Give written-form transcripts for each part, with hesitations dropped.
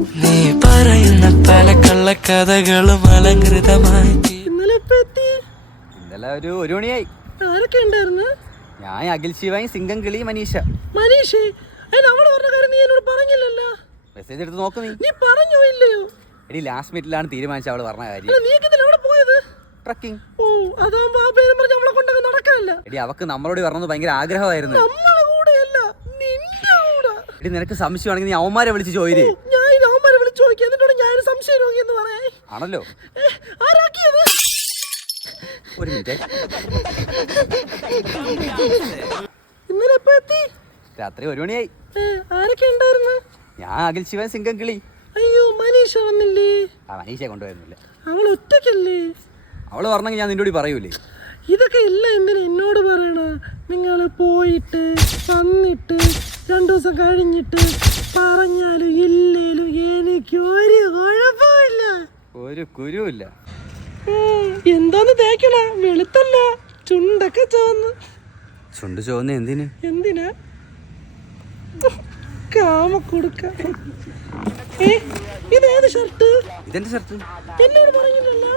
നീ പറയുന്ന പല കള്ളക്കഥകളും അലങ്കൃതമായി. ഇന്നലെ ഒരു മണിയായി. ആരൊക്കെ ഉണ്ടായിരുന്നു? ഞാൻ, അഖിൽ ശിവായി, സിംഗം കിളി, മനീഷ. മനീഷേ, അവള് പറഞ്ഞ കാര്യം നീ എന്നോട് പറഞ്ഞില്ലല്ലോ. മെസ്സേജ് എടുത്ത് നോക്ക്. നീ പറഞ്ഞോ ഇല്ലയോ? എടി ലാസ്റ്റ് മിനിറ്റിലാണ് തീരുമാനിച്ചത് അവള് പറഞ്ഞ കാര്യം. നീ എവിടെ പോയത്? ട്രക്കിംഗ്. ഓ, അതാവുമ്പോ ആ പേരും പറഞ്ഞ് നമ്മളെ കൊണ്ടൊക്കെ നടക്കാനല്ല. എടി അവക്ക് നമ്മളോട് പറഞ്ഞത് ഭയങ്കര ആഗ്രഹമായിരുന്നു. നമ്മളെ കൂടെയല്ല, നിന്റെ കൂടെ. എടി നിനക്ക് സംശയമാണെങ്കിൽ നീ അവന്മാരെ വിളിച്ച് ചോദിരേ. ഞാൻ അവന്മാരെ വിളിച്ച് ചോദിക്കാം, എന്നിട്ടോട് ഞാൻ സംശയം രോഗിയെന്ന് പറയാ. ആണല്ലോ. ആരാക്കിയത്? ഒരു മിനിറ്റ്. ഇന്നലെ എപ്പോ എത്തി? രാത്രി 1 മണിയായി. ആരൊക്കെ ഉണ്ടായിരുന്നു? ഞാൻ, അഖിൽ ശിവൻ, സിംഗം കിളി. അയ്യോ, മനീഷ വന്നില്ലേ? മനീഷയെ കൊണ്ടുവരുന്നില്ല. അവൾ ഒറ്റയ്ക്കല്ലേ? അവള് പറഞ്ഞെങ്കിൽ ഞാൻ നിന്നോട് പറയൂലേ. ഇതൊക്കെ എല്ലാം എന്തിനാ എന്നോട് പറയണ? നിങ്ങൾ പോയിട്ട് വന്നിട്ട് 2 ദിവസം കഴിഞ്ഞിട്ട് പറഞ്ഞാലും ഇല്ലേലും എനിക്ക് ഒരു കുഴപ്പമില്ല. ഒരു കുരുവില്ല. എന്താന്ന് തേക്കണ? വെളുത്തല്ല, ചുണ്ടൊക്കെ ചോന്ന്. ചുണ്ട് ചോന്ന എന്തിന്? എന്തിനാ? കാമ കൊടുക്ക. ഇതേത് ഷർട്ട്? ഇതെന്റെ ഷർട്ട്. എന്നോട് പറഞ്ഞില്ലല്ലോ.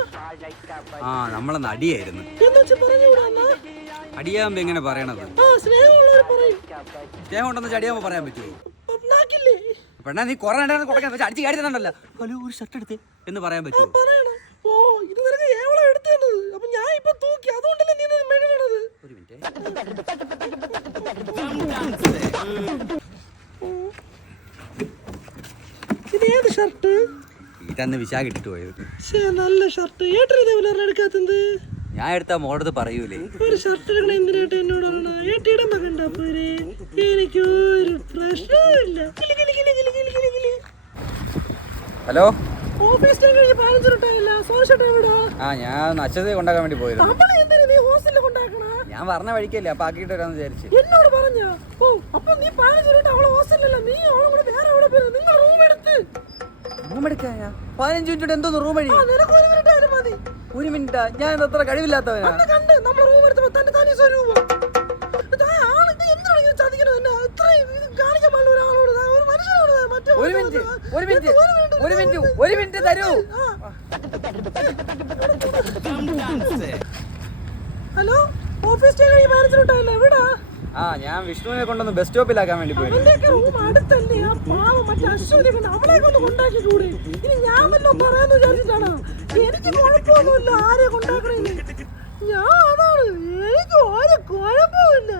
നമ്മളെ നടിയായിരുന്നു. അടിയാകുമ്പോ എങ്ങനെ പറയണത്? സ്നേഹം ഉണ്ടെന്ന് ചടിയാകുമ്പോ പറയാൻ പറ്റുമോ? പെണ്ണാ, നീ കൊറേ അടിച്ച് കാടി തന്നല്ലോ. ഹലോ, ഒരു ഷർട്ട് എടുത്തേ എന്ന് പറയാൻ പറ്റുമോ? ഒരു മിനിറ്റ്. ഇതേത് ഷർട്ട്? ഇതന്ന് വിശാഖ ഇട്ടിട്ട് പോയത്. നല്ല ഷർട്ട്. എടുക്കാത്തത് ഞാൻ എടുത്താ മോടത് പറയൂലേ. ഒരു ഷർട്ട് എടുക്കണ എന്തിനായിട്ട് എന്നോട് ഏട്ടിയിടുമ്പോ കണ്ടാ പോരെ? എനിക്കൊരു പ്രശ്നമില്ല. ഹലോ, ഓഫീസ് ടൈം കഴിഞ്ഞ് 15 മിനിറ്റായില്ല. സോഷ്യൽ എവിടാ? ഞാൻ അച്ഛനെ കൊണ്ടാക്കാൻ വേണ്ടി പോയത്. നീ ഹോസ്റ്റലിൽ കൊണ്ടാക്കണ? ഞാൻ പറഞ്ഞ വഴിക്കല്ലേ, അപ്പൊ ആക്കിയിട്ട് വരാന്ന് വിചാരിച്ചു. എന്നോട് പറഞ്ഞോ? ഓ, അപ്പൊ നീ 15 മിനിറ്റ് അവളെ ഹോസ്റ്റലിലല്ല, നീ അവളെ കൂടെ വേറെ എവിടെ പോയി? നിങ്ങൾ റൂം എടുത്ത്. റൂം എടുക്കാനാ? 15 മിനിറ്റ് എന്തോന്ന് റൂം വഴി? നിനക്ക് 1 മിനിറ്റ് ആയാലും മതി. 1 മിനിറ്റാ? ഞാൻ അത്ര കഴിവില്ലാത്തവനാ. കണ്ട് നമ്മൾ റൂം എടുത്തപ്പോ തന്നെ തനി സ്വരൂപം. എന്തിനാണ് ചതിക്കണത്? എന്നെ ഇത്രയും കാണിക്കാൻ പാടില്ല ഒരാളോട്, ഒരു മനുഷ്യനോട്. ഒരു മിനിറ്റ് തരൂ. ഹലോ, ഓഫീസ് ടൈം കഴിഞ്ഞ് 15 മിനിറ്റായില്ല. എവിടാ? ഞാൻ വിഷ്ണുവിനെ കൊണ്ടൊന്ന് ബസ് സ്റ്റോപ്പിലാക്കാൻ വേണ്ടി പോയി. റൂം അടുത്തല്ലേ? ആ പാവം മറ്റേ അശ്വതി കൊണ്ട് അവളെയൊക്കെ ഒന്ന് കൊണ്ടാക്കി കൂടെ. ഇനി ഞാൻ വല്ലോ പറയാന്ന് വിചാരിച്ചിട്ടാണ്. എനിക്ക് കുഴപ്പമൊന്നുമില്ല ആരെ കൊണ്ടാക്കണേന്ന്. ഞാൻ അതാണ്, എനിക്ക് ഒരു കുഴപ്പമില്ല.